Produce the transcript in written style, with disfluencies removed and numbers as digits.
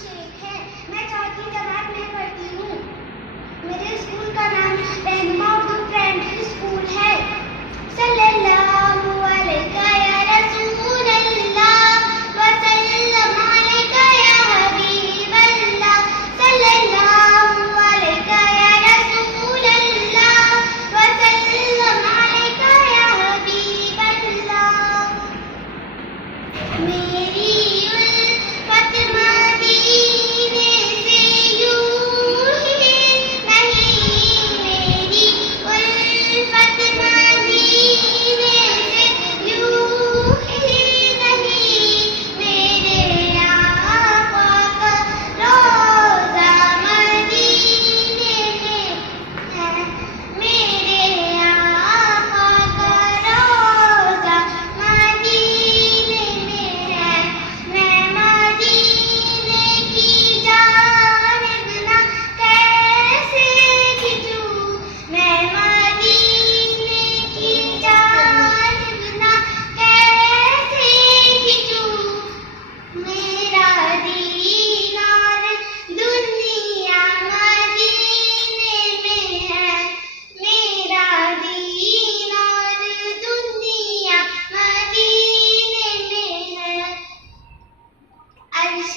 شیخ ہے. میں چوتھی جماعت میں پڑھتی ہوں. میرے اسکول کا نام رہنما اردو پرائمری اسکول ہے. صلی اللہ علیہ یا رسول اللہ وسلم علیہ یا حبیب اللہ. صلی اللہ علیہ یا رسول اللہ وسلم علیہ یا حبیب اللہ. میری الفت مدینے سے یوں ہی نہیں, میری الفت مدینے سے یوں ہی نہیں, میرے آقا کا روضہ مدینے میں ہے, میرے آقا کا روضہ مدینے میں ہے. میں مدینے کی جانب نہ کیسے کھنچوں, میں مدینے کی جانب نہ کیسے کھنچوں. میرا دینار دنیا مدینے میں ہے, میرا دینار دنیا مدینے میں ہے. عرش